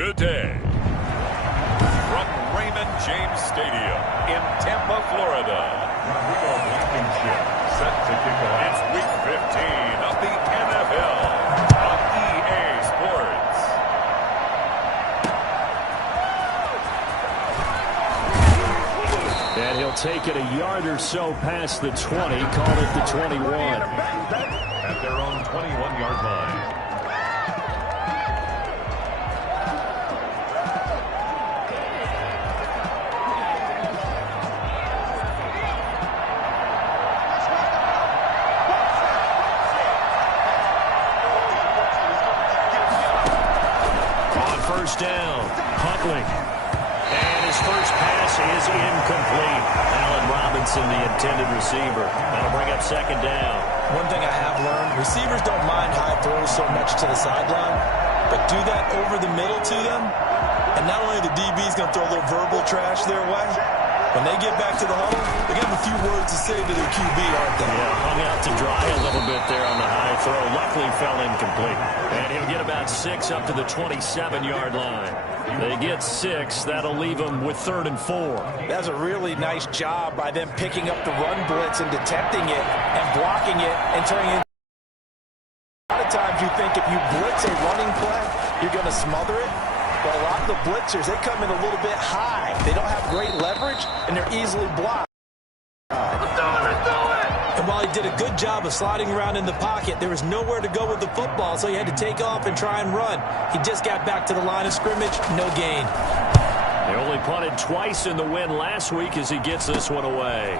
today. From Raymond James Stadium in Tampa, Florida. Set to kick off. It's Week 15 of the NFL on EA Sports. And he'll take it a yard or so past the 20, call it the 21. At their own 21-yard line. First down, Huntley. And his first pass is incomplete. Allen Robinson, the intended receiver. That'll bring up second down. One thing I have learned, receivers don't mind high throws so much to the sideline, but do that over the middle to them, and not only the DB's going to throw a little verbal trash their way, when they get back to the huddle, they got a few words to say to their QB, aren't they? Yeah, hung out to dry a little bit there on the high throw. Luckily fell incomplete. And he'll get about 6 up to the 27-yard line. They get 6. That'll leave them with 3rd and 4. That's a really nice job by them picking up the run blitz and detecting it and blocking it and turning it. A lot of times you think if you blitz a running play, you're going to smother it. But a lot of the blitzers, they come in a little bit high. They don't have great leverage, and they're easily blocked. And while he did a good job of sliding around in the pocket, there was nowhere to go with the football, so he had to take off and try and run. He just got back to the line of scrimmage, no gain. They only punted twice in the win last week as he gets this one away.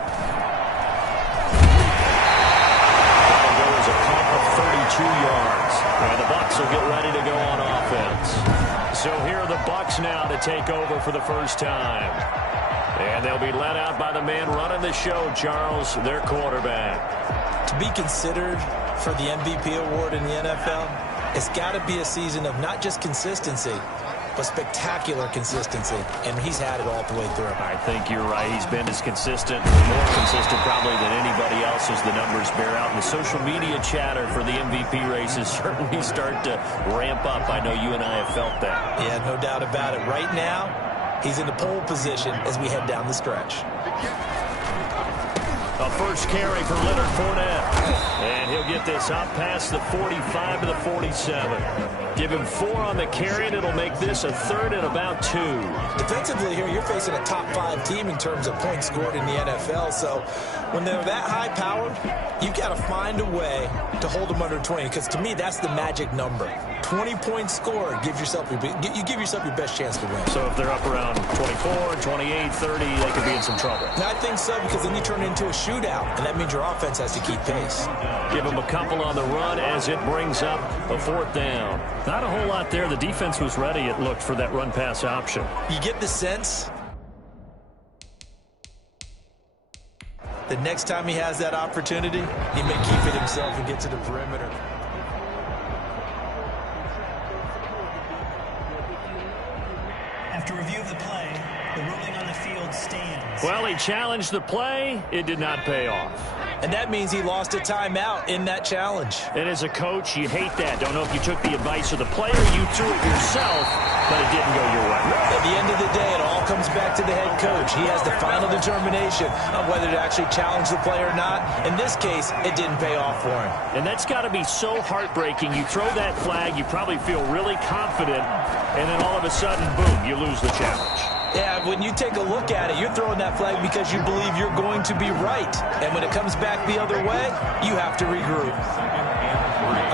That'll go as a punt of 32 yards. And the Bucs will get ready to go on offense. So here are the Bucs now to take over for the first time. And they'll be led out by the man running the show, Charles, their quarterback. To be considered for the MVP award in the NFL, it's got to be a season of not just consistency, but spectacular consistency. And he's had it all the way through. I think you're right. He's been as consistent, more consistent probably than anybody else as the numbers bear out. And the social media chatter for the MVP races certainly start to ramp up. I know you and I have felt that. Yeah, no doubt about it. Right now, he's in the pole position as we head down the stretch. A first carry for Leonard Fournette. And he'll get this up past the 45 to the 47. Give him 4 on the carry, and it'll make this a 3rd and about 2. Defensively here, you're facing a top 5 team in terms of points scored in the NFL. So when they're that high-powered, you've got to find a way to hold them under 20. Because to me, that's the magic number. 20 points scored, you give yourself your best chance to win. So if they're up around 24, 28, 30, they could be in some trouble. And I think so, because then you turn it into a shootout, and that means your offense has to keep pace. Give them a couple on the run as it brings up a 4th down. Not a whole lot there. The defense was ready, it looked, for that run-pass option. You get the sense the next time he has that opportunity, he may keep it himself and get to the perimeter. After review of the play, the ruling on the field stands. Well, he challenged the play. It did not pay off. And that means he lost a timeout in that challenge. And as a coach, you hate that. Don't know if you took the advice of the player, you threw it yourself, but it didn't go your way. At the end of the day, it all comes back to the head coach. He has the final determination on whether to actually challenge the play or not. In this case, it didn't pay off for him. And that's got to be so heartbreaking. You throw that flag, you probably feel really confident, and then all of a sudden, boom, you lose the challenge. Yeah, when you take a look at it, you're throwing that flag because you believe you're going to be right. And when it comes back the other way, you have to regroup.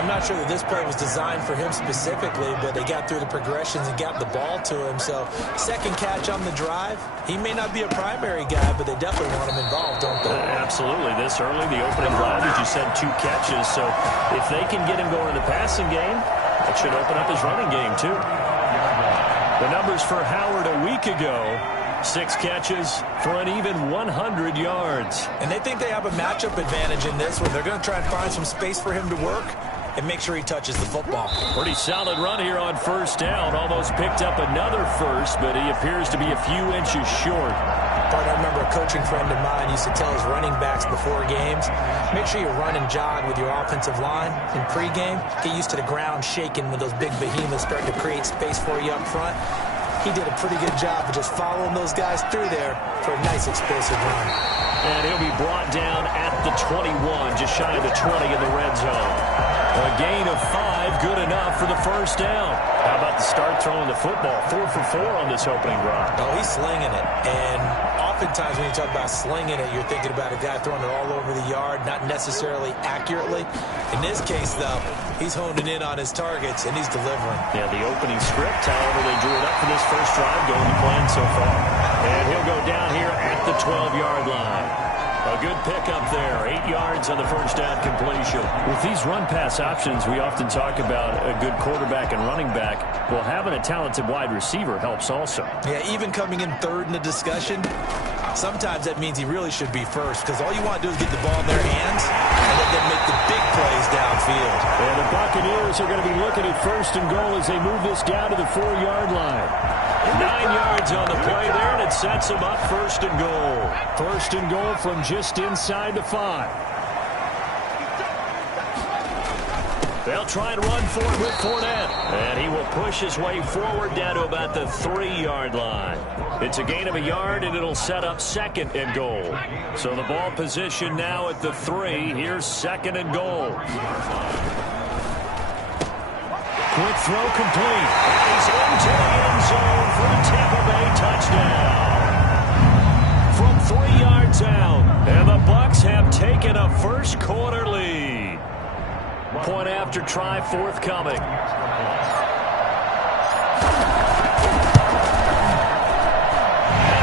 I'm not sure that this play was designed for him specifically, but they got through the progressions and got the ball to him. So, second catch on the drive. He may not be a primary guy, but they definitely want him involved, don't they? Absolutely. This early, the opening drive, as you said, 2 catches. So, if they can get him going in the passing game, that should open up his running game, too. The numbers for Howard a week ago, 6 catches for an even 100 yards. And they think they have a matchup advantage in this one. They're going to try and find some space for him to work and make sure he touches the football. Pretty solid run here on first down. Almost picked up another first, but he appears to be a few inches short. part. I remember a coaching friend of mine used to tell his running backs before games, make sure you run and jog with your offensive line in pregame. Get used to the ground shaking when those big behemoths start to create space for you up front. He did a pretty good job of just following those guys through there for a nice explosive run. And he'll be brought down at the 21, just shy of the 20 in the red zone. A gain of 5, good enough for the first down. How about the start throwing the football? 4 for 4 on this opening drive. Oh, he's slinging it. And oftentimes when you talk about slinging it, you're thinking about a guy throwing it all over the yard, not necessarily accurately. In this case, though, he's honing in on his targets, and he's delivering. Yeah, the opening script, however, they drew it up for this first drive, going to plan so far. And he'll go down here at the 12-yard line. A good pickup there, 8 yards on the first down completion. With these run-pass options, we often talk about a good quarterback and running back. Well, having a talented wide receiver helps also. Yeah, even coming in third in the discussion, sometimes that means he really should be first, because all you want to do is get the ball in their hands and let them make the big plays downfield. And the Buccaneers are going to be looking at first and goal as they move this down to the 4-yard line. 9 yards on the play there, and it sets them up first and goal. First and goal from just inside the 5. They'll try and run for it with Fournette. And he will push his way forward down to about the 3-yard line. It's a gain of a yard, and it'll set up second and goal. So the ball position now at the 3. Here's second and goal. Quick throw complete. And he's into the end zone for a Tampa Bay touchdown. From 3 yards out. And the Bucs have taken a first quarter lead. Point after try forthcoming. And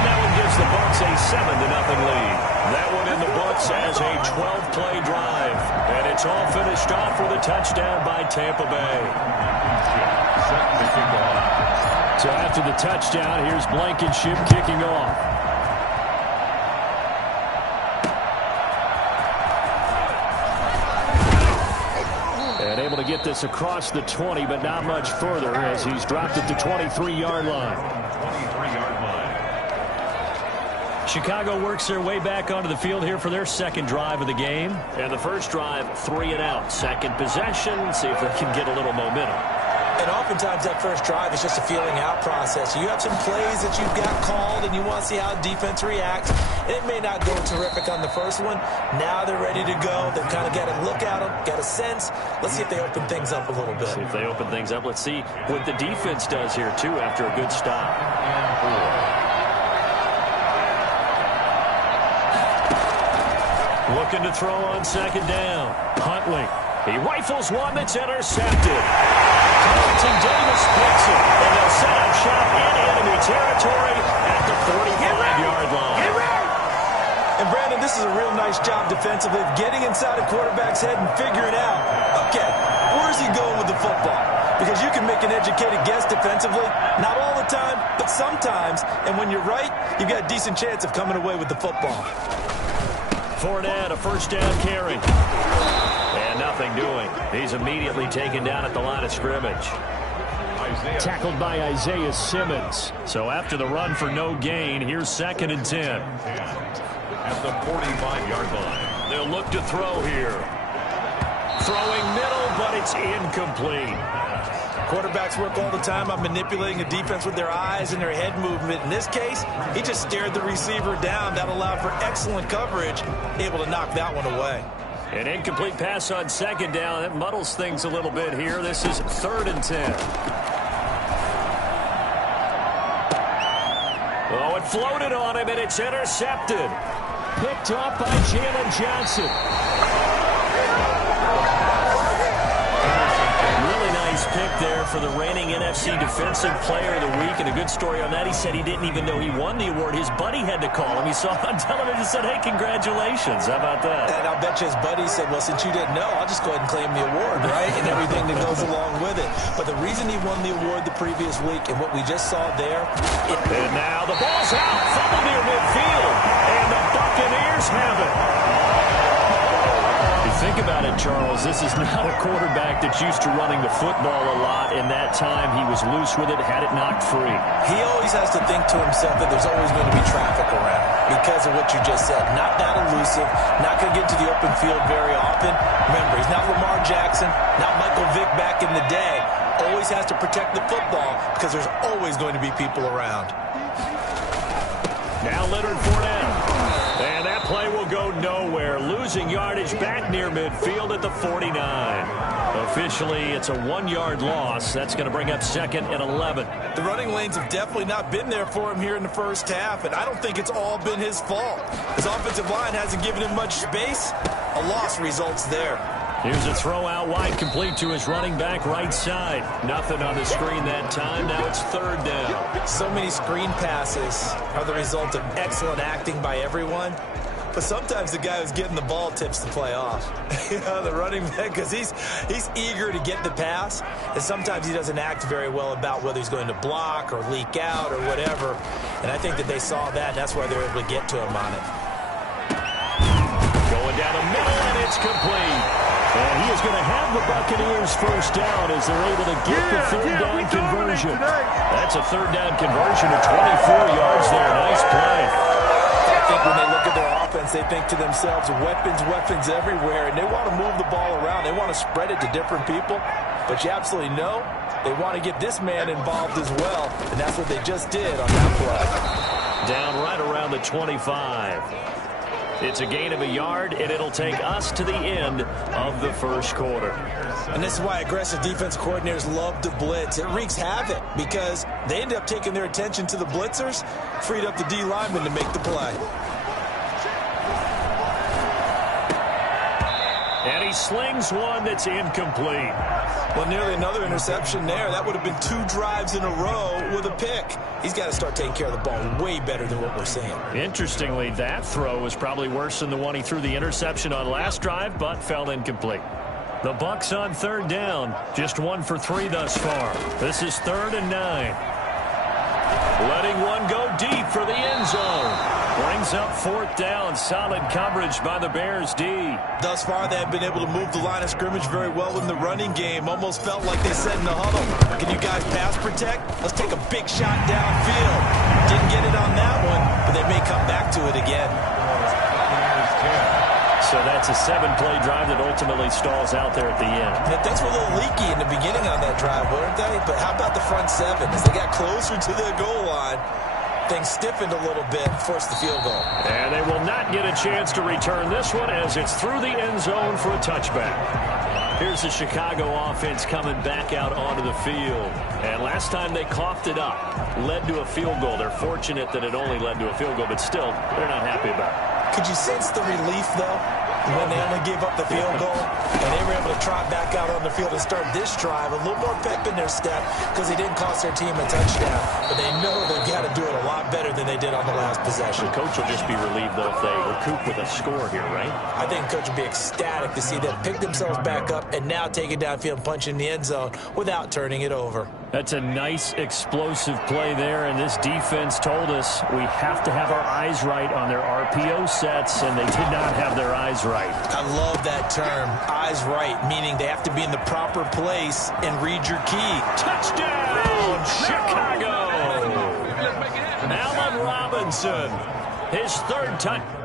that one gives the Bucs a 7-0 lead. That one in the books as a 12-play drive. And it's all finished off with a touchdown by Tampa Bay. So after the touchdown, here's Blankenship kicking off. And able to get this across the 20, but not much further as he's dropped at the 23-yard line. Chicago works their way back onto the field here for their second drive of the game. And the first drive, 3 and out. Second possession, see if they can get a little momentum. And oftentimes that first drive is just a feeling out process. You have some plays that you've got called and you want to see how defense reacts. And it may not go terrific on the first one. Now they're ready to go. They've kind of got to look at them, got a sense. Let's see if they open things up a little bit. See if they open things up. Let's see what the defense does here, too, after a good stop. Looking to throw on second down. Huntley. He rifles one that's intercepted. Carlton Davis picks it, and they'll set up shop in enemy territory at the 45-yard line. And Brandon, this is a real nice job defensively of getting inside a quarterback's head and figuring out, okay, where's he going with the football? Because you can make an educated guess defensively, not all the time, but sometimes. And when you're right, you've got a decent chance of coming away with the football. Fournette, a first down carry. And nothing doing. He's immediately taken down at the line of scrimmage. Tackled by Isaiah Simmons. So after the run for no gain, here's second and 10. At the 45-yard line. They'll look to throw here. Throwing middle, but it's incomplete. Quarterbacks work all the time on manipulating a defense with their eyes and their head movement. In this case, he just stared the receiver down. That allowed for excellent coverage, able to knock that one away. An incomplete pass on second down. That muddles things a little bit here. This is third and 10. Oh, it floated on him, and it's intercepted. Picked up by Jalen Johnson. Pick there for the reigning NFC Defensive Player of the Week, and a good story on that. He said he didn't even know he won the award. His buddy had to call him. He saw it on television and said, hey, congratulations. How about that? And I'll bet you his buddy said, well, since you didn't know, I'll just go ahead and claim the award, right? And everything that goes along with it. But the reason he won the award the previous week and what we just saw there. And now the ball's out. Fumble near midfield. And the Buccaneers have it. You think think about it, Charles, this is not a quarterback that's used to running the football a lot, and that time he was loose with it, had it knocked free. He always has to think to himself that there's always going to be traffic around because of what you just said. Not that elusive, not going to get to the open field very often. Remember, he's not Lamar Jackson, not Michael Vick back in the day. Always has to protect the football because there's always going to be people around. Now Leonard Fournette. And that play will go nowhere. Losing yardage back near midfield at the 49. Officially, it's a 1-yard loss. That's going to bring up 2nd and 11. The running lanes have definitely not been there for him here in the first half, and I don't think it's all been his fault. His offensive line hasn't given him much space. A loss results there. Here's a throw out wide, complete to his running back right side. Nothing on the screen that time. Now it's 3rd down. So many screen passes are the result of excellent acting by everyone. But sometimes the guy who's getting the ball tips the play off. The running back, because he's eager to get the pass, and sometimes he doesn't act very well about whether he's going to block or leak out or whatever. And I think that they saw that, and that's why they were able to get to him on it. Going down the middle, and it's complete. And he is going to have the Buccaneers first down as they're able to get the 3rd down conversion. That's a 3rd down conversion of 24 yards there. Nice play. I think when they look at their offense, they think to themselves, weapons everywhere, and they want to move the ball around. They want to spread it to different people. But you absolutely know they want to get this man involved as well, and that's what they just did on that play. Down right around the 25. It's a gain of a yard, and it'll take us to the end of the first quarter. And this is why aggressive defense coordinators love to blitz. It wreaks havoc because they end up taking their attention to the blitzers, freed up the D lineman to make the play. And he slings one that's incomplete. Well, nearly another interception there. That would have been 2 drives in a row with a pick. He's got to start taking care of the ball way better than what we're seeing. Interestingly, that throw was probably worse than the one he threw the interception on last drive, but fell incomplete. The Bucs on 3rd down. Just 1 for 3 thus far. This is 3rd and 9. Letting one go deep for the end zone. Brings up 4th down. Solid coverage by the Bears D. Thus far, they have been able to move the line of scrimmage very well in the running game. Almost felt like they said in the huddle, can you guys pass protect? Let's take a big shot downfield. Didn't get it on that one, but they may come back to it again. So that's a 7-play drive that ultimately stalls out there at the end. Yeah, things were a little leaky in the beginning on that drive, weren't they? But how about the front 7? As they got closer to the goal line, things stiffened a little bit, forced the field goal. And they will not get a chance to return this one as it's through the end zone for a touchback. Here's the Chicago offense coming back out onto the field. And last time they coughed it up, led to a field goal. They're fortunate that it only led to a field goal, but still, they're not happy about it. Could you sense the relief, though, when they only gave up the field goal and they were able to trot back out on the field and start this drive? A little more pep in their step because they didn't cost their team a touchdown. But they know they've got to do it a lot better than they did on the last possession. The coach will just be relieved, though, if they recoup with a score here, right? I think the coach will be ecstatic to see them pick themselves back up and now take it downfield and punch in the end zone without turning it over. That's a nice explosive play there, and this defense told us we have to have our eyes right on their RPO sets, and they did not have their eyes right. I love that term, eyes right, meaning they have to be in the proper place and read your key. Touchdown, Chicago! Allen Robinson, his 3rd touchdown.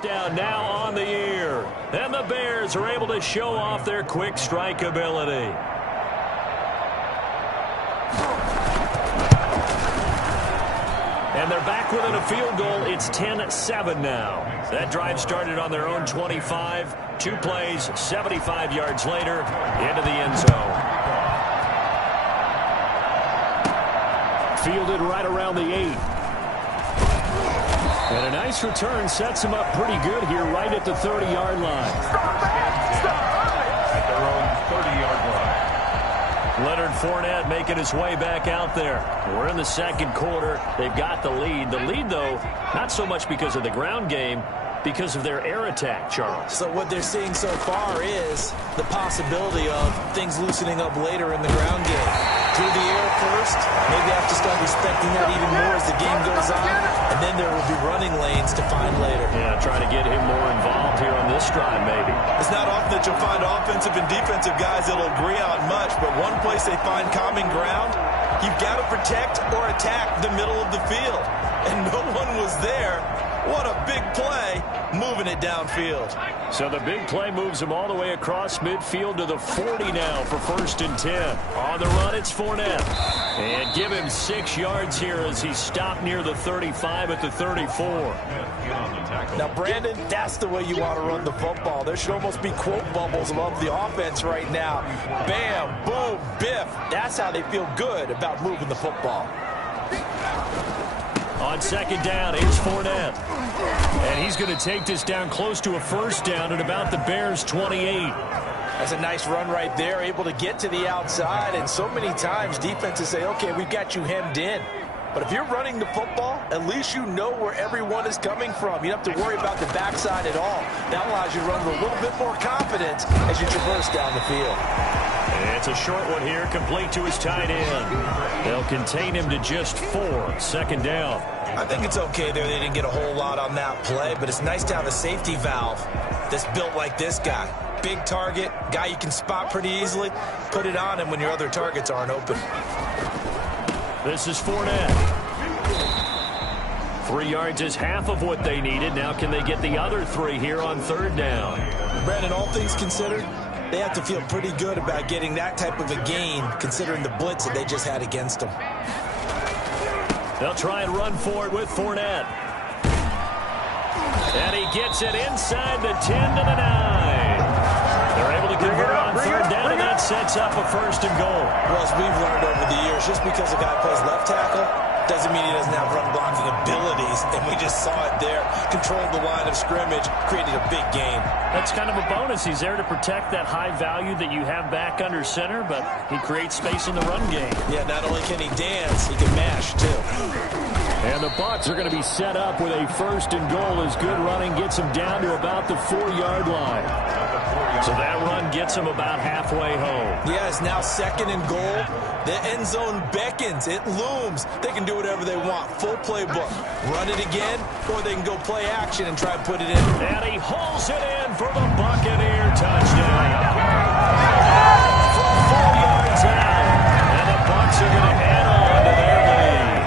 Down now on the year. And the Bears are able to show off their quick strike ability. And they're back within a field goal. It's 10-7 now. That drive started on their own 25. 2 plays, 75 yards later, into the end zone. right around the 8. And a nice return sets him up pretty good here right at the 30-yard line. At their own 30-yard line. Leonard Fournette making his way back out there. We're in the second quarter. They've got the lead. The lead, though, not so much because of the ground game, because of their air attack, Charles. So what they're seeing so far is the possibility of things loosening up later in the ground game. Through the air first, maybe have to start respecting that even more as the game goes on, and then there will be running lanes to find later. Yeah, trying to get him more involved here on this drive, maybe. It's not often that you'll find offensive and defensive guys that'll agree on much, but one place they find common ground, you've got to protect or attack the middle of the field. And no one was there. What a big play, moving it downfield. So the big play moves him all the way across midfield to the 40 now for 1st and 10. On the run, it's Fournette. And give him 6 yards here as he stopped near the 35 at the 34. Now, Brandon, that's the way you want to run the football. There should almost be quote bubbles above the offense right now. Bam, boom, biff. That's how they feel good about moving the football. On 2nd down, it's Fournette. And he's going to take this down close to a 1st down at about the Bears' 28. That's a nice run right there, able to get to the outside. And so many times defenses say, okay, we've got you hemmed in. But if you're running the football, at least you know where everyone is coming from. You don't have to worry about the backside at all. That allows you to run with a little bit more confidence as you traverse down the field. It's a short one here, complete to his tight end. They'll contain him to just 4, 2nd down. I think it's okay there. They didn't get a whole lot on that play, but it's nice to have a safety valve that's built like this guy. Big target, guy you can spot pretty easily. Put it on him when your other targets aren't open. This is Fournette. 3 yards is half of what they needed. Now can they get the other 3 here on 3rd down? Brandon, all things considered, they have to feel pretty good about getting that type of a gain considering the blitz that they just had against them. They'll try and run for it with Fournette. And he gets it inside the 10 to the 9. They're able to convert on 3rd down, and that sets up a 1st and goal. Well, as we've learned over the years, just because a guy plays left tackle doesn't mean he doesn't have run blocking abilities, and we just saw it there. Controlled the line of scrimmage, created a big gain. That's kind of a bonus. He's there to protect that high value that you have back under center, but he creates space in the run game. Yeah, not only can he dance, he can mash, too. And the Bucs are going to be set up with a 1st and goal as good running gets him down to about the 4-yard line. So that run gets him about halfway home. Yeah, it's now 2nd and goal. The end zone beckons. It looms. They can do whatever they want. Full playbook. Run it again, or they can go play action and try and put it in. And he hauls it in for the Buccaneer touchdown. From 4 yards out. And the Bucs are going to add on to their lead.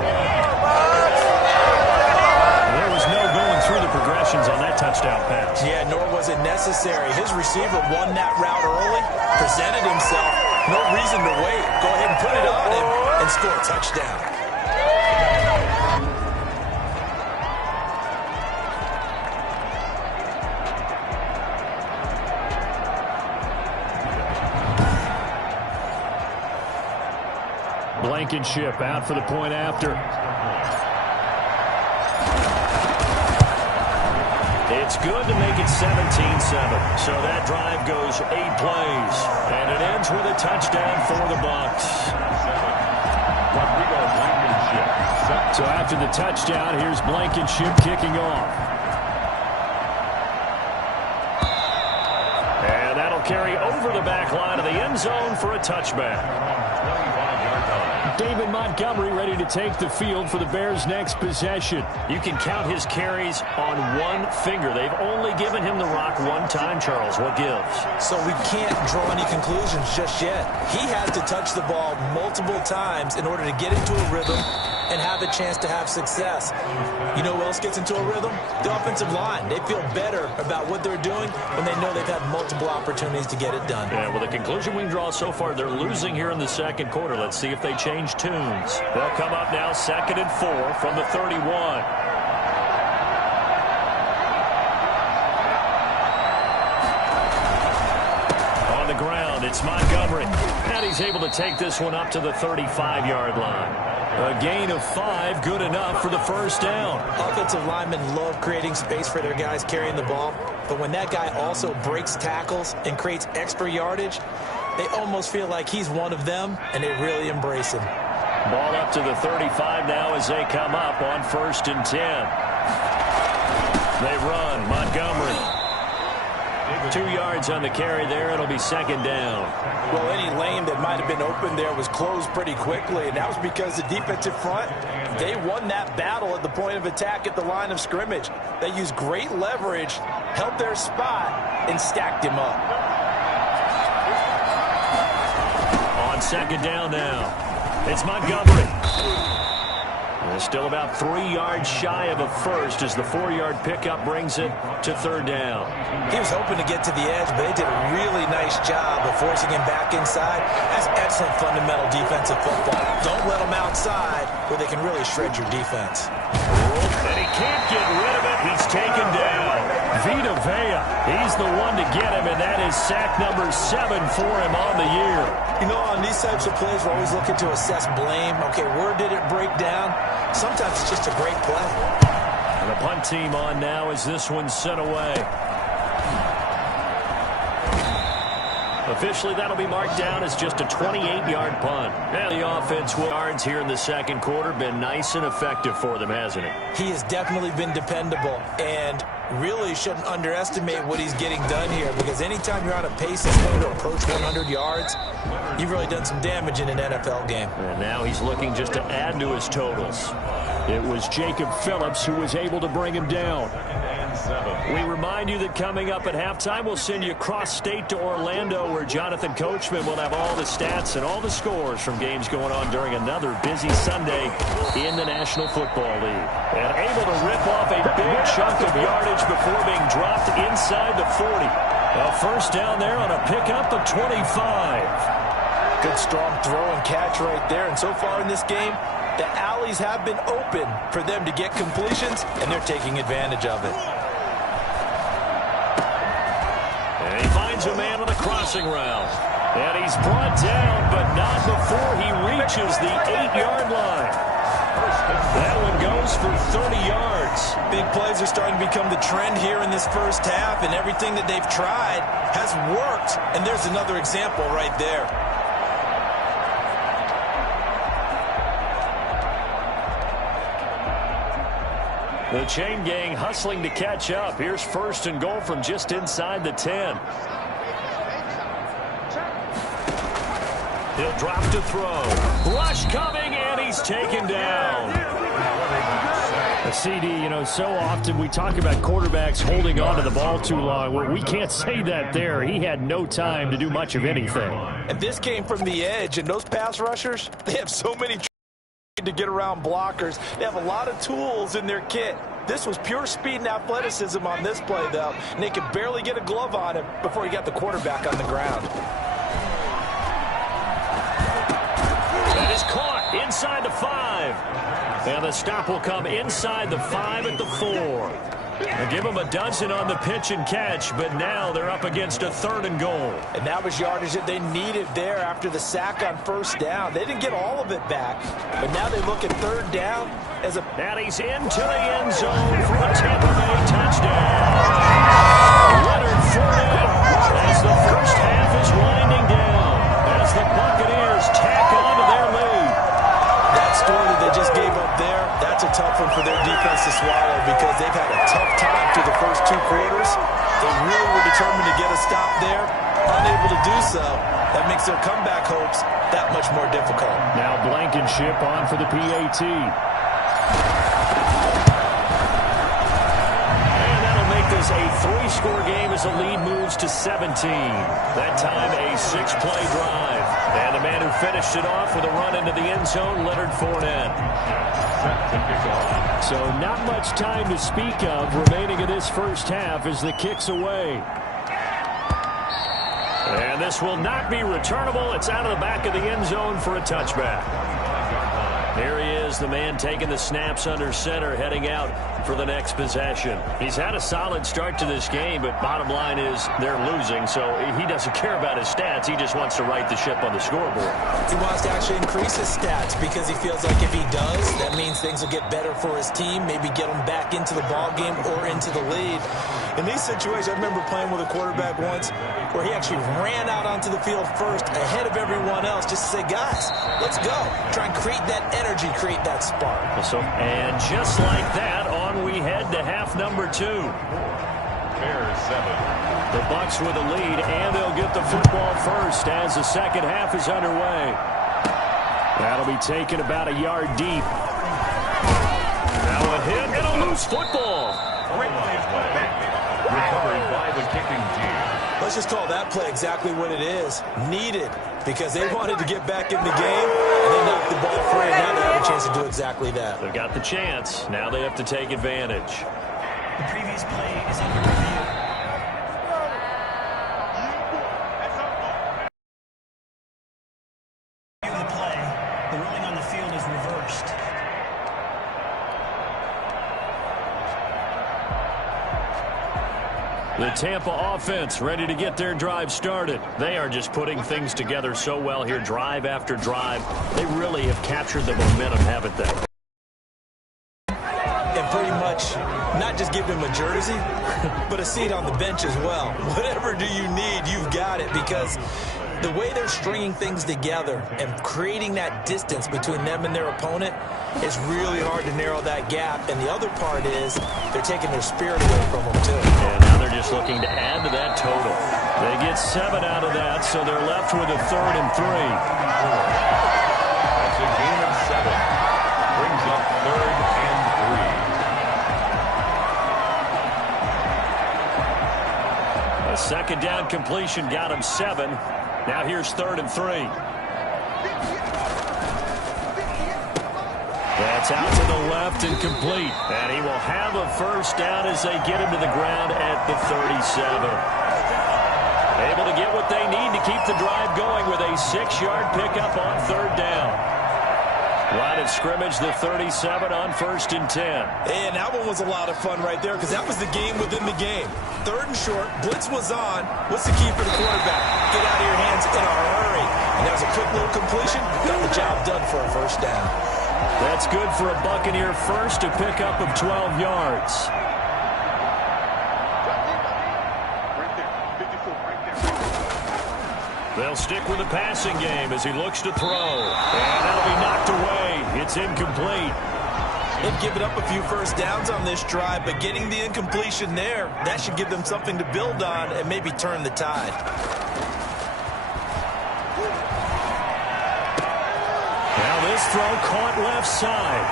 There was no going through the progressions on that touchdown pass. Yeah, nor was it necessary. His receiver won that route early, presented himself. No reason to wait. Go ahead and put it on him and score a touchdown. Blankenship out for the point after. It's good to make it 17-7. So that drive goes 8 plays. And it ends with a touchdown for the Bucs. So after the touchdown, here's Blankenship kicking off. And that'll carry over the back line of the end zone for a touchback. David Montgomery ready to take the field for the Bears' next possession. You can count his carries on one finger. They've only given him the rock one time, Charles. What gives? So we can't draw any conclusions just yet. He has to touch the ball multiple times in order to get into a rhythm and have a chance to have success. You know who else gets into a rhythm? The offensive line. They feel better about what they're doing when they know they've had multiple opportunities to get it done. Yeah, well, the conclusion we can draw so far, they're losing here in the second quarter. Let's see if they change tunes. They'll come up now 2nd and 4 from the 31. On the ground, it's Montgomery. And he he's able to take this one up to the 35-yard line. A gain of 5, good enough for the first down. Offensive linemen love creating space for their guys carrying the ball, but when that guy also breaks tackles and creates extra yardage, they almost feel like he's one of them, and they really embrace him. Ball up to the 35 now as they come up on 1st and 10. They run. Montgomery. 2 yards on the carry there. It'll be 2nd down. Well, any lane that might have been open there was closed pretty quickly, and that was because the defensive front, they won that battle at the point of attack at the line of scrimmage. They used great leverage, held their spot, and stacked him up. On 2nd down now, it's Montgomery. They're still about 3 yards shy of a first as the 4-yard pickup brings it to 3rd down. He was hoping to get to the edge, but they did a really nice job of forcing him back inside. That's excellent fundamental defensive football. Don't let them outside where they can really shred your defense. And he can't get rid of it. He's taken down. Vita Vea, he's the one to get him, and that is sack number 7 for him on the year. You know, on these types of plays, we're always looking to assess blame. Okay, where did it break down? Sometimes it's just a great play. And the punt team on now as this one's sent away. Officially, that'll be marked down as just a 28-yard punt. And the offense yards here in the 2nd quarter been nice and effective for them, hasn't it? He has definitely been dependable and really shouldn't underestimate what he's getting done here, because anytime you're on a pace that's going to approach 100 yards, you've really done some damage in an NFL game. And now he's looking just to add to his totals. It was Jacob Phillips who was able to bring him down. We remind you that coming up at halftime, we'll send you cross-state to Orlando, where Jonathan Coachman will have all the stats and all the scores from games going on during another busy Sunday in the National Football League. And able to rip off a big chunk of yardage before being dropped inside the 40. A first down there on a pickup of 25. Good strong throw and catch right there. And so far in this game, the alleys have been open for them to get completions, and they're taking advantage of it. And he finds a man on a crossing route. And he's brought down, but not before he reaches the 8-yard line. That one goes for 30 yards. Big plays are starting to become the trend here in this first half, and everything that they've tried has worked. And there's another example right there. The chain gang hustling to catch up. Here's 1st and goal from just inside the 10. He'll drop to throw. Rush coming, and he's taken down. A CD, you know, so often we talk about quarterbacks holding on to the ball too long. Well, we can't say that there. He had no time to do much of anything. And this came from the edge, and those pass rushers, they have so many to get around blockers. They have a lot of tools in their kit. This was pure speed and athleticism on this play, though, and they could barely get a glove on him before he got the quarterback on the ground. That is caught inside the 5. And the stop will come inside the 5 at the 4. They give them a dozen on the pitch and catch, but now they're up against a 3rd and goal. And that was yardage that they needed there after the sack on 1st down. They didn't get all of it back, but now they look at 3rd down as a... And he's into the end zone for a Tampa Bay touchdown. Leonard Fournette as the first half is winding down as the Buccaneers tack on to their lead. That story that they just gave up there, that's a tough one for their defense to swallow, because they've had a tough time through the first 2 quarters. They really were determined to get a stop there. Unable to do so, that makes their comeback hopes that much more difficult. Now Blankenship on for the PAT. And that'll make this a 3-score game as the lead moves to 17. That time a 6-play drive. And the man who finished it off with a run into the end zone, Leonard Fournette. So not much time to speak of remaining in this first half as the kick's away. And this will not be returnable. It's out of the back of the end zone for a touchback. Here he is, the man taking the snaps under center, heading out for the next possession. He's had a solid start to this game, but bottom line is they're losing, so he doesn't care about his stats. He just wants to right the ship on the scoreboard. He wants to actually increase his stats because he feels like if he does, that means things will get better for his team, maybe get him back into the ball game or into the lead. In these situations, I remember playing with a quarterback once where he actually ran out onto the field first ahead of everyone else just to say, guys, let's go. Try and create that energy, create that spark. And just like that, on we head to half number 2. Bears 7. The Bucs with a lead, and they'll get the football first as the second half is underway. That'll be taken about a yard deep. Now a hit and a loose football. Great play. Recovered by the kicking team. Let's just call that play exactly what it is. Needed, because they wanted to get back in the game, and they knocked the ball free, and now they have a chance to do exactly that. They've got the chance. Now they have to take advantage. The previous play is under review. Review the play. The ruling on the field is reversed. The Tampa offense ready to get their drive started. They are just putting things together so well here, drive after drive. They really have captured the momentum, haven't they? And pretty much not just give him a jersey, but a seat on the bench as well. Whatever do you need, you've got it, because the way they're stringing things together and creating that distance between them and their opponent is really hard to narrow that gap. And the other part is they're taking their spirit away from them, too. And now they're just looking to add to that total. They get 7 out of that, so they're left with a 3rd and 3. That's a gain of 7. Brings up 3rd and 3. A second down completion got him 7. Now here's 3rd and 3. That's out to the left and complete. And he will have a first down as they get him to the ground at the 37. Able to get what they need to keep the drive going with a 6-yard pickup on 3rd down. Line of scrimmage, the 37 on 1st and 10. And that one was a lot of fun right there because that was the game within the game. 3rd and short, blitz was on. What's the key for the quarterback? Get out of your hands in a hurry. And that was a quick little completion. Got the job done for a first down. That's good for a Buccaneer first, a pickup of 12 yards. They'll stick with the passing game as he looks to throw. And that'll be knocked away. It's incomplete. They've given up a few first downs on this drive, but getting the incompletion there, that should give them something to build on and maybe turn the tide. Now this throw caught left side.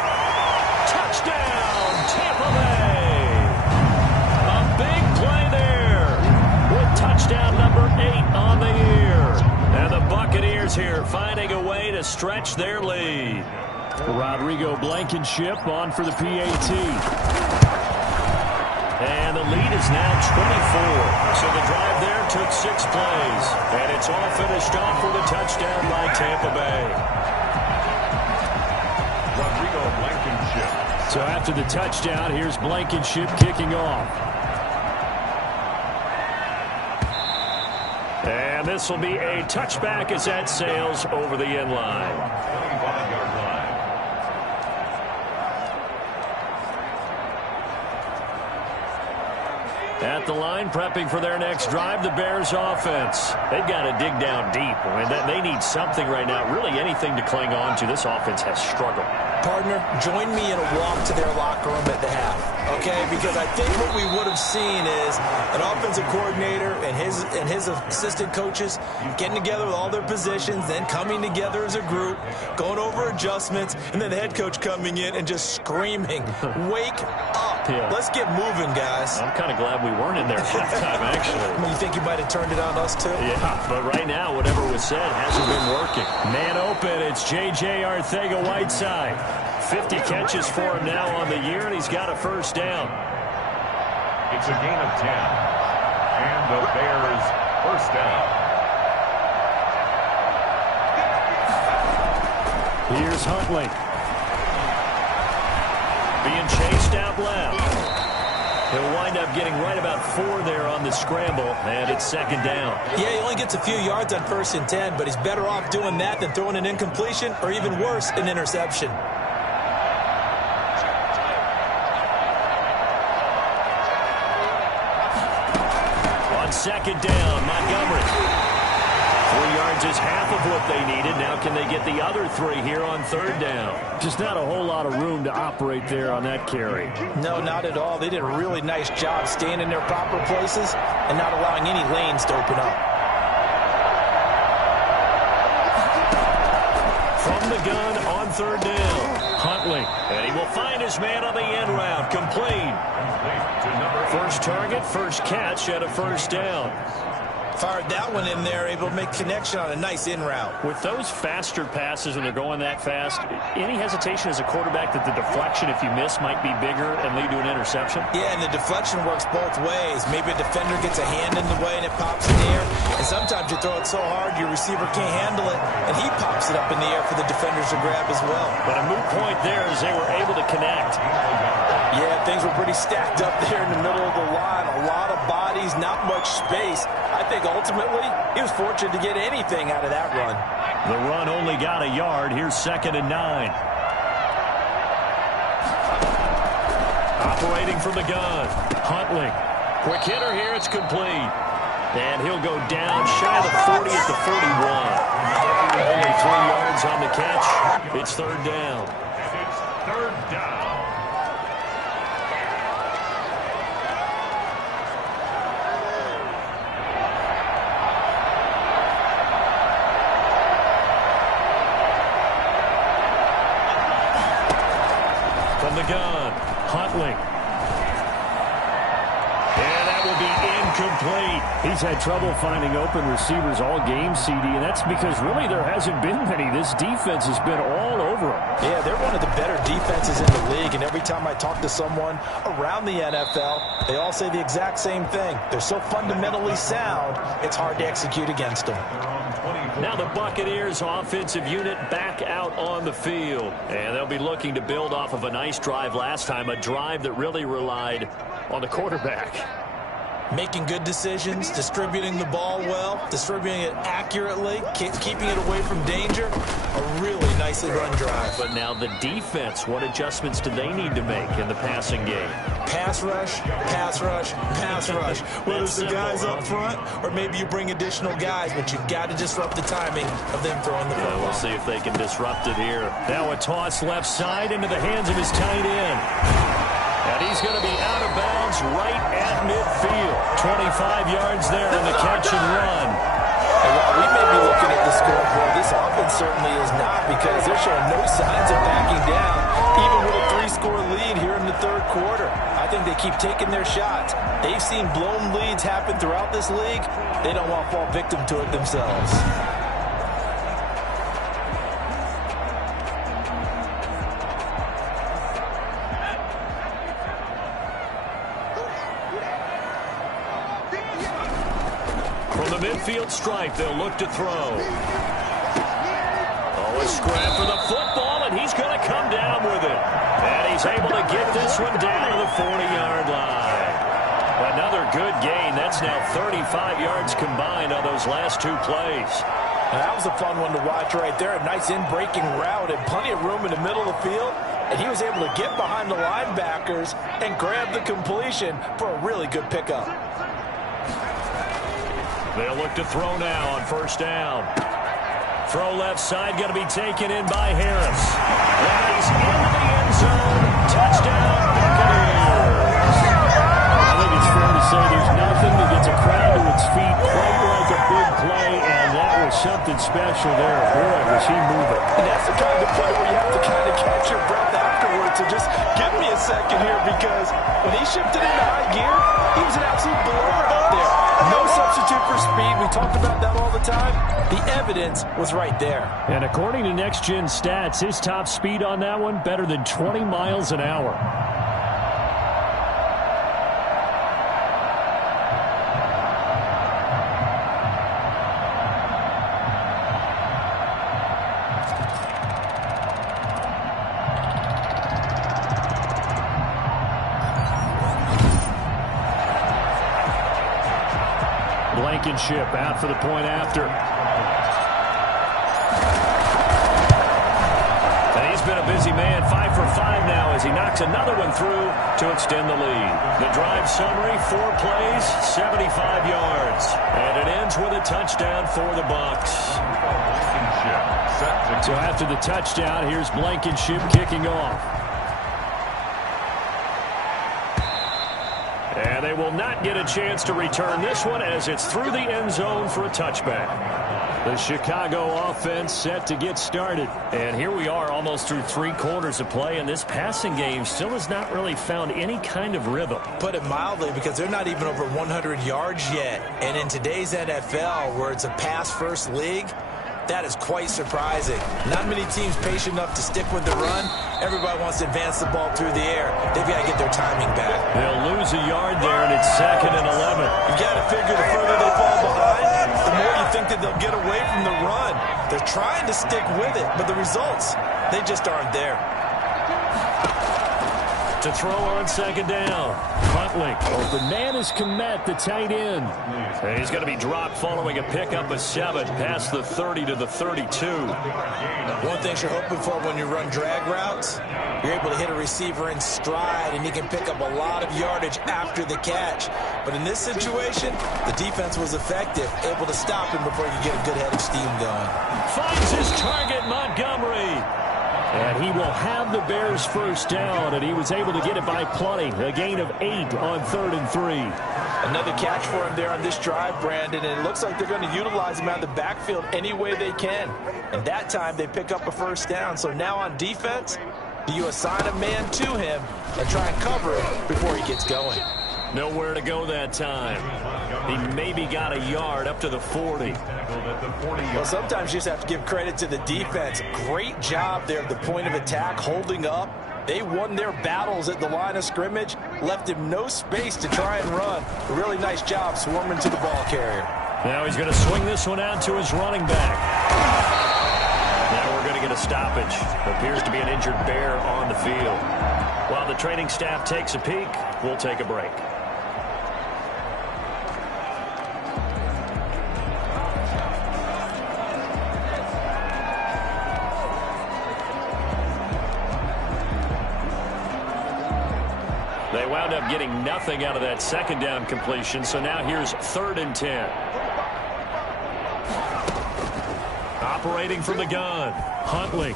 Touchdown, Tampa Bay. A big play there with touchdown number 8 on the year. And the Buccaneers here finding a way to stretch their lead. Rodrigo Blankenship on for the PAT. And the lead is now 24. So the drive there took 6 plays. And it's all finished off with a touchdown by Tampa Bay. Rodrigo Blankenship. So after the touchdown, here's Blankenship kicking off. And this will be a touchback as that sails over the end line. 25-yard line. At the line, prepping for their next drive, the Bears offense. They've got to dig down deep. I mean, they need something right now, really anything to cling on to. This offense has struggled. Partner, join me in a walk to their locker room at the half, okay? Because I think what we would have seen is an offensive coordinator and his assistant coaches getting together with all their positions, then coming together as a group, going over adjustments, and then the head coach coming in and just screaming, wake up. Yeah. Let's get moving, guys. I'm kind of glad we weren't in there at halftime, actually. You think you might have turned it on us, too? Yeah, but right now, whatever was said hasn't been working. Man open, it's J.J. Arcega-Whiteside. 50 catches for him now on the year, and he's got a first down. It's a gain of 10. And the Bears first down. Here's Huntley. Being chased out left. He'll wind up getting right about 4 there on the scramble, and it's second down. Yeah, he only gets a few yards on 1st and 10, but he's better off doing that than throwing an incompletion or even worse, an interception. On second down, Montgomery. 3 yards is half of what they needed. Now can they get the other 3 here on 3rd down? Just not a whole lot of room to operate there on that carry. No, not at all. They did a really nice job staying in their proper places and not allowing any lanes to open up. From the gun on 3rd down, Huntley. And he will find his man on the end route. Complete. First target, first catch at a 1st down. Fired that one in there, able to make connection on a nice in route. With those faster passes and they're going that fast, any hesitation as a quarterback that the deflection, if you miss, might be bigger and lead to an interception? Yeah, and the deflection works both ways. Maybe a defender gets a hand in the way and it pops in the air. And sometimes you throw it so hard your receiver can't handle it, and he pops it up in the air for the defenders to grab as well. But a moot point there is they were able to connect. Yeah, things were pretty stacked up there in the middle of the line. A lot of bodies, not much space. I think ultimately he was fortunate to get anything out of that run. The run only got a yard. Here's 2nd and 9. Operating from the gun, Huntley. Quick hitter here. It's complete. And he'll go down shy of the 40 at the 41. Only 3 yards on the catch. It's 3rd down. It's 3rd down. From the gun, Huntley. And that will be incomplete. He's had trouble finding open receivers all game, CD, and that's because really there hasn't been many. This defense has been all over him. Yeah, they're one of the better defenses in the league, and every time I talk to someone around the NFL, they all say the exact same thing. They're so fundamentally sound, it's hard to execute against them. Now the Buccaneers offensive unit back out on the field. And they'll be looking to build off of a nice drive last time, a drive that really relied on the quarterback. Making good decisions, distributing the ball well, distributing it accurately, keeping it away from danger. A really nicely run drive. But now the defense, what adjustments do they need to make in the passing game? Pass rush, pass rush, pass rush. Whether it's the guys up front or maybe you bring additional guys, but you've got to disrupt the timing of them throwing the football. We'll see if they can disrupt it here. Now a toss left side into the hands of his tight end. And he's going to be out of bounds right at midfield. 25 yards there on the catch and run. And while we may be looking at the scoreboard, this offense certainly is not, because they're showing no signs of backing down, even with a 3-score lead here in the 3rd quarter. I think they keep taking their shots. They've seen blown leads happen throughout this league. They don't want to fall victim to it themselves. Midfield stripe, they'll look to throw. Oh, a scrap for the football, and he's going to come down with it. And he's able to get this one down to the 40-yard line. Another good gain. That's now 35 yards combined on those last 2 plays. Now, that was a fun one to watch right there. A nice in-breaking route and plenty of room in the middle of the field. And he was able to get behind the linebackers and grab the completion for a really good pickup. They'll look to throw now on 1st down. Throw left side, going to be taken in by Harris. And he's into the end zone. Touchdown, Buccaneers. I think it's fair to say there's nothing that gets a crowd to its feet quite like a big play, and that was something special there. Boy, was he moving. And that's the kind of play where you have to kind of catch your breath afterwards. So just give me a second here, because when he shifted into high gear, he was an absolute blower out there. No substitute for speed. We talked about that all the time. The evidence was right there. And according to Next Gen Stats, his top speed on that one, better than 20 miles an hour. Blankenship out for the point after. And he's been a busy man, 5 for 5 now as he knocks another one through to extend the lead. The drive summary, 4 plays, 75 yards. And it ends with a touchdown for the Bucs. So after the touchdown, here's Blankenship kicking off. And they will not get a chance to return this one as it's through the end zone for a touchback. The Chicago offense set to get started. And here we are almost through 3 quarters of play, and this passing game still has not really found any kind of rhythm. Put it mildly, because they're not even over 100 yards yet. And in today's NFL, where it's a pass-first league, that is quite surprising. Not many teams patient enough to stick with the run. Everybody wants to advance the ball through the air. They've got to get their timing back. They'll lose a yard there, and it's 2nd and 11. You got to figure the further they fall behind, the more you think that they'll get away from the run. They're trying to stick with it, but the results, they just aren't there. To throw on 2nd down. Huntley. Open man is Kmet, the tight end. And he's going to be dropped following a pickup of 7 past the 30 to the 32. One thing you're hoping for when you run drag routes, you're able to hit a receiver in stride, and he can pick up a lot of yardage after the catch. But in this situation, the defense was effective, able to stop him before he could get a good head of steam going. Finds his target, Montgomery. And he will have the Bears first down, and he was able to get it by plenty. A gain of 8 on 3rd and 3. Another catch for him there on this drive, Brandon, and it looks like they're going to utilize him out of the backfield any way they can. And that time they pick up a first down. So now on defense, do you assign a man to him and try and cover it before he gets going? Nowhere to go that time. He maybe got a yard up to the 40. Well, sometimes you just have to give credit to the defense. Great job there at the point of attack, holding up. They won their battles at the line of scrimmage, left him no space to try and run. A really nice job swarming to the ball carrier. Now he's going to swing this one out to his running back. Now we're going to get a stoppage. Appears to be an injured Bear on the field. While the training staff takes a peek, we'll take a break. They wound up getting nothing out of that 2nd down completion, so now here's 3rd and 10. Operating from the gun, Huntley.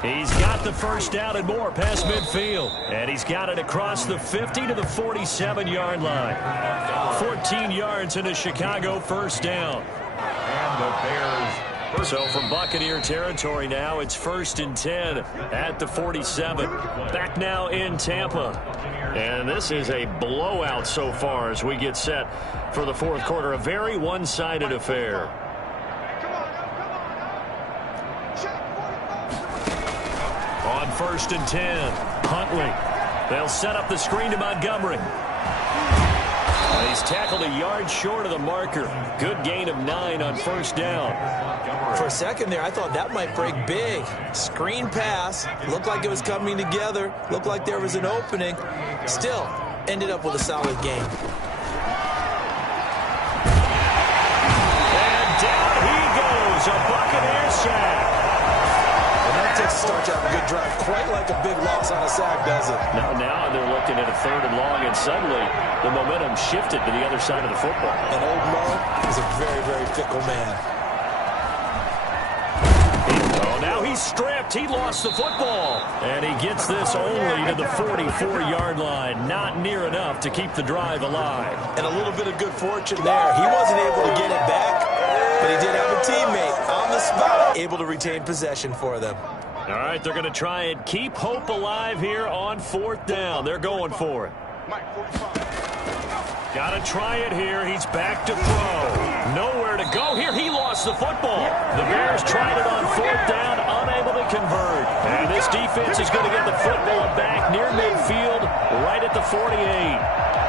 He's got the first down and more past midfield. And he's got it across the 50 to the 47-yard line. 14 yards in a Chicago first down. And the Bears. So from Buccaneer territory now, it's 1st and 10 at the 47. Back now in Tampa. And this is a blowout so far as we get set for the 4th quarter. A very one-sided affair. On 1st and 10, Huntley. They'll set up the screen to Montgomery. And he's tackled a yard short of the marker. Good gain of 9 on 1st down. For a second there, I thought that might break big. Screen pass. Looked like it was coming together. Looked like there was an opening. Still, ended up with a solid game. And down he goes. A Buccaneer sack. And that takes a start to have a good drive. Quite like a big loss on a sack, does it? Now they're looking at a 3rd and long, and suddenly the momentum shifted to the other side of the football. And Old Mo is a very, very fickle man. Oh, now he's stripped. He lost the football. And he gets this only to the 44-yard line. Not near enough to keep the drive alive. And a little bit of good fortune there. He wasn't able to get it back, but he did have a teammate on the spot able to retain possession for them. All right, they're going to try and keep hope alive here on 4th down. They're going for it. Got to try it here. He's back to throw. Nowhere to go here. He lost the football. The Bears tried it on 4th down, unable to convert. And this defense is going to get the football back near midfield, right at the 48.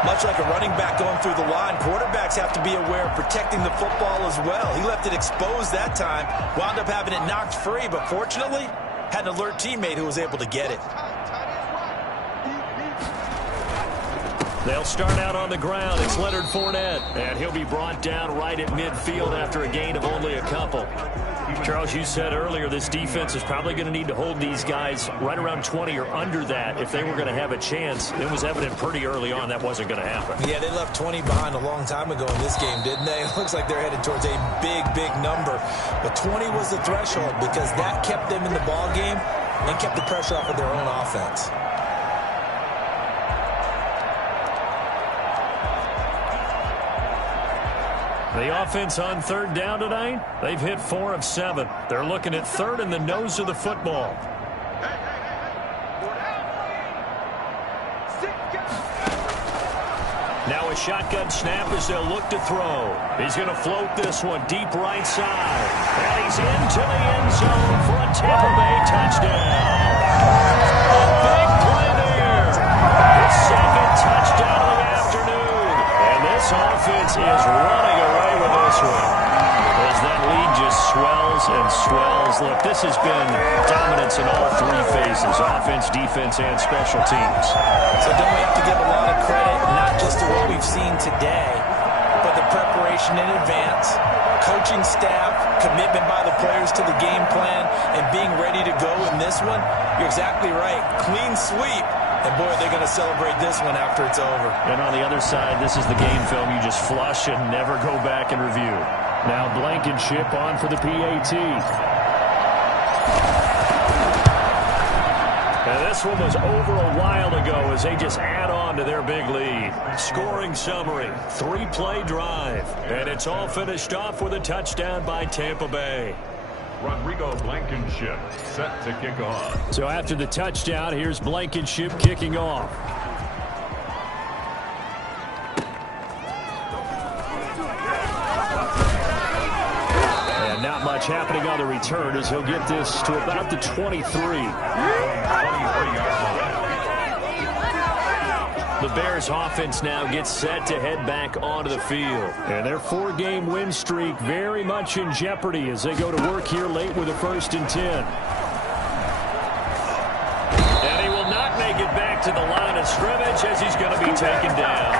Much like a running back going through the line, quarterbacks have to be aware of protecting the football as well. He left it exposed that time, wound up having it knocked free, but fortunately, had an alert teammate who was able to get it. They'll start out on the ground. It's Leonard Fournette, and he'll be brought down right at midfield after a gain of only a couple. Charles, you said earlier this defense is probably going to need to hold these guys right around 20 or under that if they were going to have a chance. It was evident pretty early on that wasn't going to happen. Yeah, they left 20 behind a long time ago in this game, didn't they? It looks like they're headed towards a big, big number. But 20 was the threshold because that kept them in the ball game and kept the pressure off of their own offense. The offense on third down tonight, they've hit 4 of 7. They're looking at third in the nose of the football. Now a shotgun snap as they'll look to throw. He's going to float this one deep right side. And he's into the end zone for a Tampa Bay touchdown. A big play there. His second touchdown of the afternoon. And this offense is running away with this one. As that lead just swells and swells. Look, this has been dominance in all 3 phases, offense, defense, and special teams. So don't we have to give a lot of credit, not just to what we've seen today, but the preparation in advance, coaching staff, commitment by the players to the game plan, and being ready to go in this one? You're exactly right. Clean sweep. And, boy, they're going to celebrate this one after it's over. And on the other side, this is the game film you just flush and never go back and review. Now Blankenship on for the PAT. And this one was over a while ago as they just add on to their big lead. Scoring summary, 3-play drive. And it's all finished off with a touchdown by Tampa Bay. Rodrigo Blankenship set to kick off. So after the touchdown, here's Blankenship kicking off. And not much happening on the return as he'll get this to about the 23. The Bears offense now gets set to head back onto the field. And their 4-game win streak very much in jeopardy as they go to work here late with a 1st and 10. And he will not make it back to the line of scrimmage as he's going to be taken down.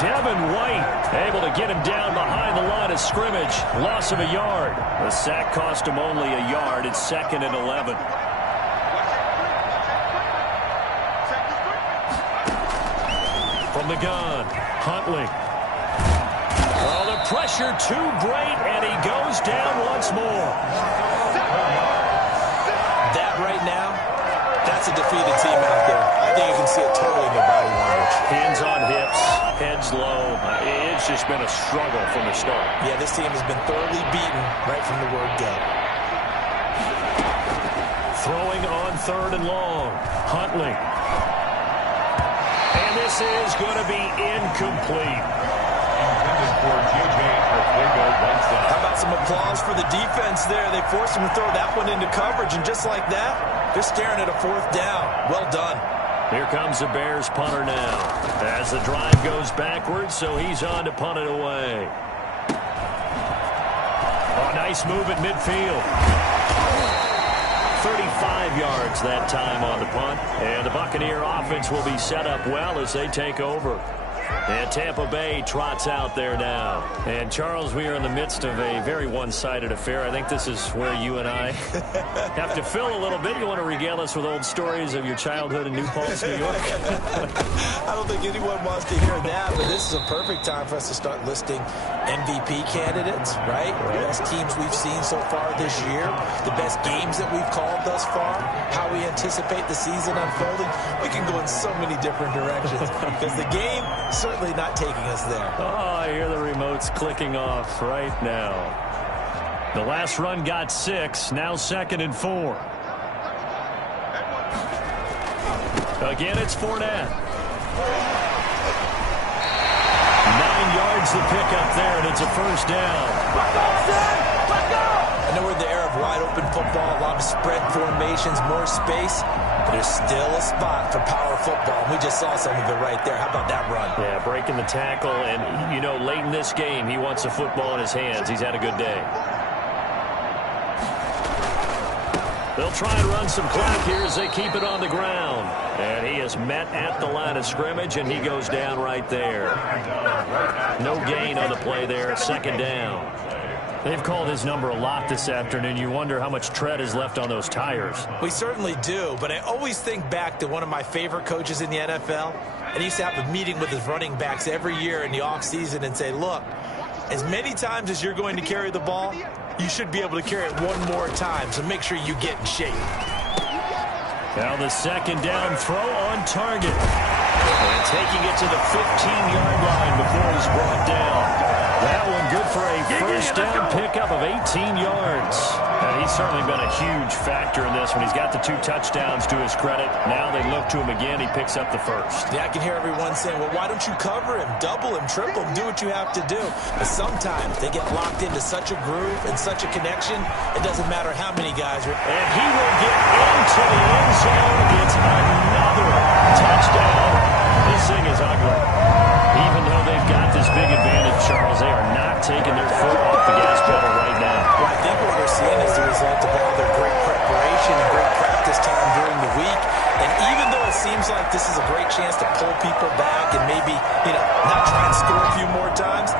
Devin White able to get him down behind the line of scrimmage. Loss of a yard. The sack cost him only a yard. It's 2nd and 11. From the gun, Huntley. Well, the pressure too great, and he goes down once more. That right now, that's a defeated team out there. I think you can see it totally in their body language. Hands on hips, heads low. It's just been a struggle from the start. Yeah, this team has been thoroughly beaten right from the word go. Throwing on 3rd and long, Huntley. And this is going to be incomplete. Intended for J.J. Arcega-Whiteside. How about some applause for the defense there? They forced him to throw that one into coverage, and just like that, they're staring at a 4th down. Well done. Here comes the Bears punter now. As the drive goes backwards, so he's on to punt it away. Oh, nice move at midfield. 35 yards that time on the punt. And the Buccaneer offense will be set up well as they take over. And Tampa Bay trots out there now. And, Charles, we are in the midst of a very one-sided affair. I think this is where you and I have to fill a little bit. You want to regale us with old stories of your childhood in New Paltz, New York? I don't think anyone wants to hear that, but this is a perfect time for us to start listing MVP candidates, right? The best teams we've seen so far this year, the best games that we've called thus far, how we anticipate the season unfolding. We can go in so many different directions because the game certainly not taking us there. Oh, I hear the remotes clicking off right now. The last run got 6, now 2nd and 4. Again, it's Fournette. 9 yards to pick up there, and it's a 1st down. I know we're in the era of wide-open football, a lot of spread formations, more space, but there's still a spot for power football. We just saw some of it right there. How about that run? Yeah, breaking the tackle, and, you know, late in this game, he wants the football in his hands. He's had a good day. They'll try and run some clock here as they keep it on the ground. And he is met at the line of scrimmage, and he goes down right there. No gain on the play there, second down. They've called his number a lot this afternoon. You wonder how much tread is left on those tires. We certainly do, but I always think back to one of my favorite coaches in the NFL. And he used to have a meeting with his running backs every year in the offseason and say, look, as many times as you're going to carry the ball, you should be able to carry it one more time, so make sure you get in shape. Now the second down throw on target. And taking it to the 15-yard line before he's brought down. That one good for a first down pickup of 18 yards. And he's certainly been a huge factor in this one. He's got the 2 touchdowns to his credit. Now they look to him again. He picks up the first. Yeah, I can hear everyone saying, well, why don't you cover him, double him, triple him, do what you have to do. But sometimes they get locked into such a groove and such a connection, it doesn't matter how many guys are. And he will get into the end zone. It's another touchdown. This thing is ugly. Even though they've got this big advantage, Charles, they are not taking their foot off the gas pedal right now. Well, I think what we're seeing is the result of all their great preparation and great practice time during the week. And even though it seems like this is a great chance to pull people back and maybe, not try and score a few more times,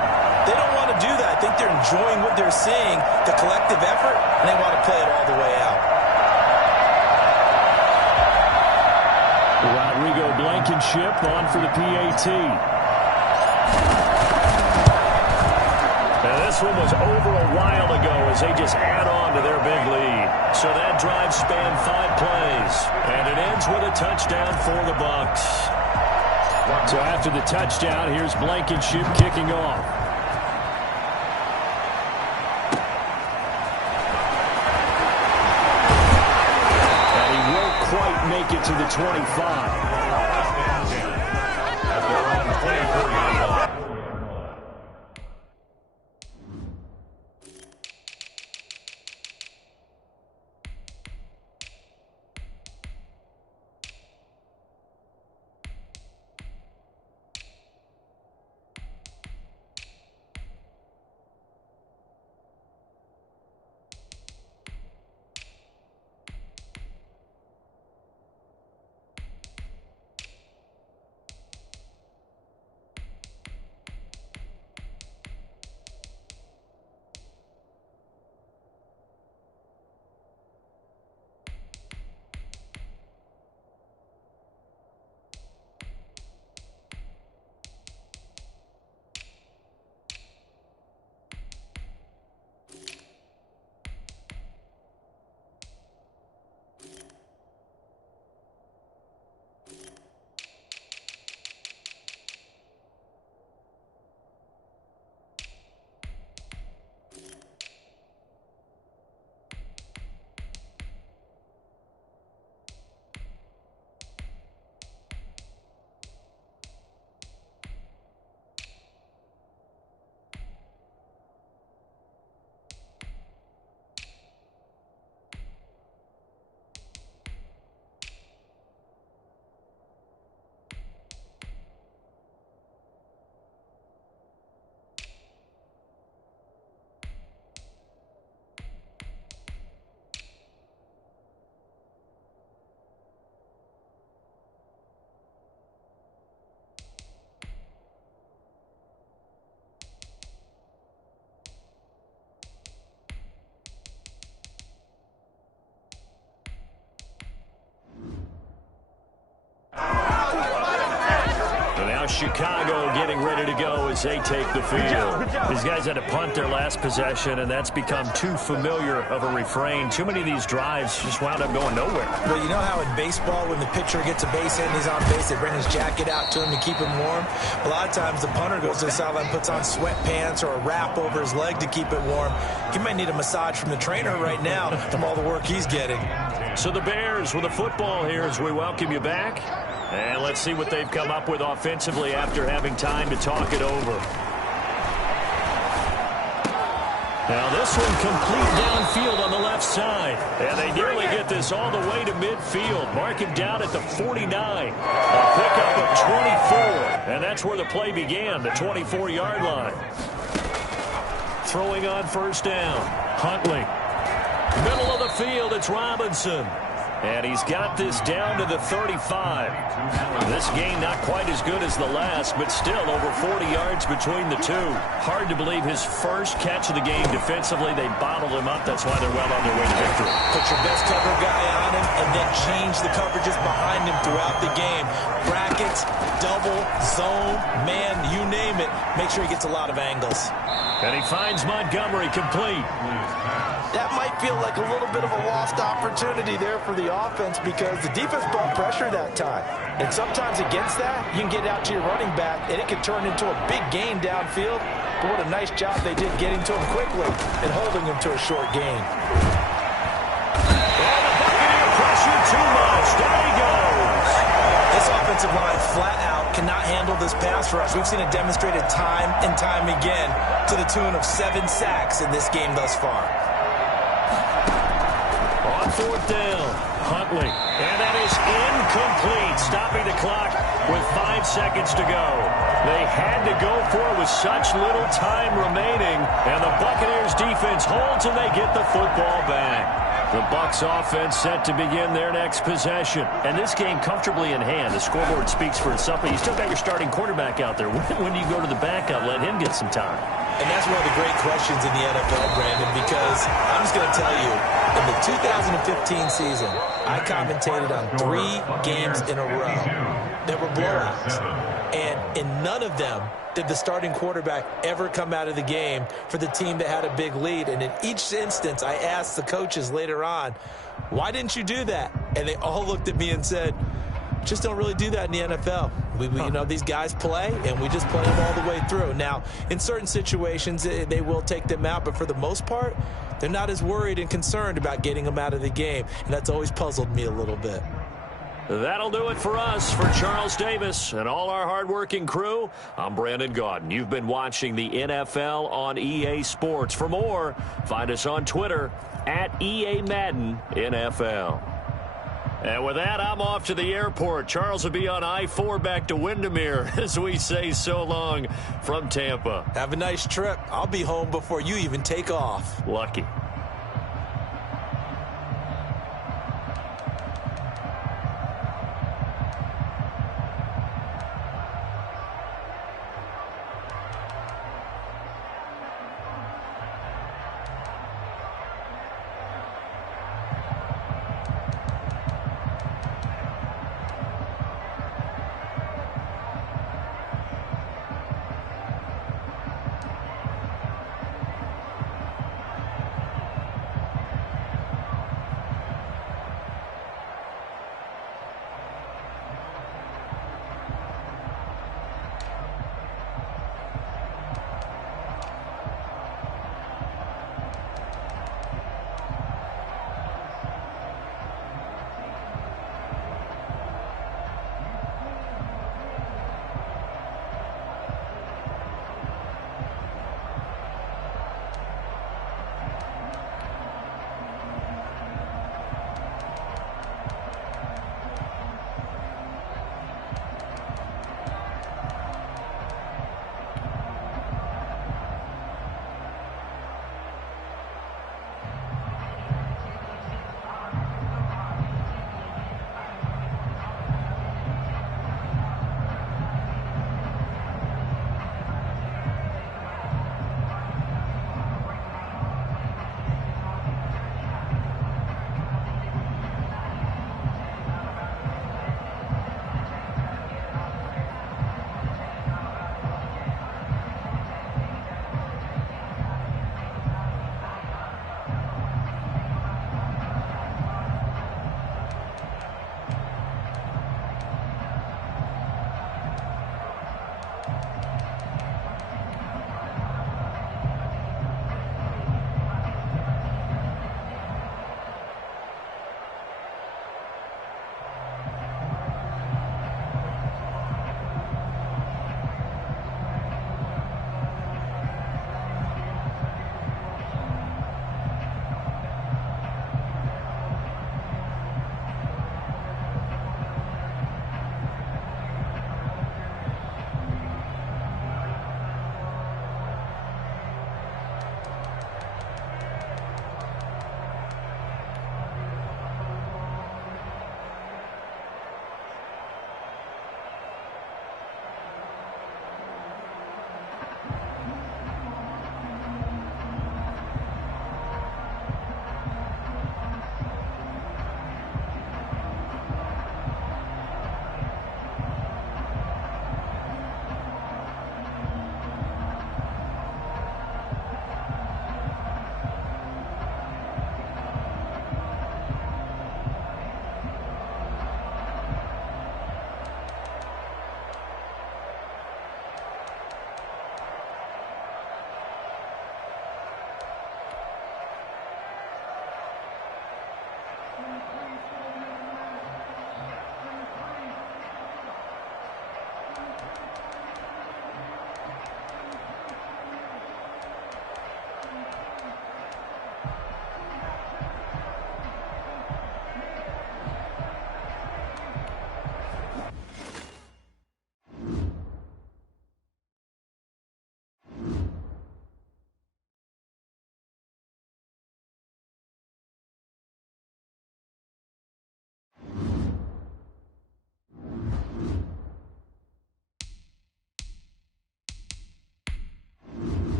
they don't want to do that. I think they're enjoying what they're seeing, the collective effort, and they want to play it all the way out. Rodrigo Blankenship on for the PAT. Now this one was over a while ago as they just add on to their big lead. So that drive spanned 5 plays, and it ends with a touchdown for the Bucs. So after the touchdown, here's Blankenship kicking off. And he won't quite make it to the 25. Chicago getting ready to go as they take the field. These guys had to punt their last possession, and that's become too familiar of a refrain. Too many of these drives just wound up going nowhere. Well, you know how in baseball, when the pitcher gets a base hit and he's on base, they bring his jacket out to him to keep him warm? A lot of times the punter goes to the sideline, puts on sweatpants or a wrap over his leg to keep it warm. He might need a massage from the trainer right now from all the work he's getting. So the Bears with a football here as we welcome you back. And let's see what they've come up with offensively after having time to talk it over. Now this one complete downfield on the left side. And they nearly get this all the way to midfield. Mark him down at the 49. A pickup of 24. And that's where the play began, the 24-yard line. Throwing on first down. Huntley. Middle of the field, it's Robinson. And he's got this down to the 35. This game not quite as good as the last, but still over 40 yards between the two. Hard to believe his first catch of the game defensively. They bottled him up. That's why they're well on their way to victory. Put your best cover guy on him and then change the coverages behind him throughout the game. Brackets, double, zone, man, you name it. Make sure he gets a lot of angles. And he finds Montgomery complete. That might feel like a little bit of a lost opportunity there for the offense because the defense brought pressure that time. And sometimes against that, you can get out to your running back, and it can turn into a big gain downfield. But what a nice job they did getting to him quickly and holding him to a short gain. And the Buccaneer pressure too much. Down he goes. This offensive line flat out cannot handle this pass rush. We've seen it demonstrated time and time again to the tune of 7 sacks in this game thus far. On fourth down, Huntley. And that is incomplete, stopping the clock with 5 seconds to go. They had to go for it with such little time remaining, and the Buccaneers defense holds and they get the football back. The Bucs offense set to begin their next possession. And this game comfortably in hand. The scoreboard speaks for itself, but you still got your starting quarterback out there. When do you go to the backup? Let him get some time. And that's one of the great questions in the NFL, Brandon, because I'm just going to tell you, in the 2015 season, I commentated on 3 games in a row that were blowouts. And in none of them did the starting quarterback ever come out of the game for the team that had a big lead. And in each instance, I asked the coaches later on, why didn't you do that? And they all looked at me and said, just don't really do that in the NFL. You know, these guys play, and we just play them all the way through. Now, in certain situations, they will take them out, but for the most part, they're not as worried and concerned about getting them out of the game, and that's always puzzled me a little bit. That'll do it for us. For Charles Davis and all our hardworking crew, I'm Brandon Gaudin. You've been watching the NFL on EA Sports. For more, find us on Twitter at EA Madden NFL. And with that, I'm off to the airport. Charles will be on I-4 back to Windermere as we say so long from Tampa. Have a nice trip. I'll be home before you even take off. Lucky.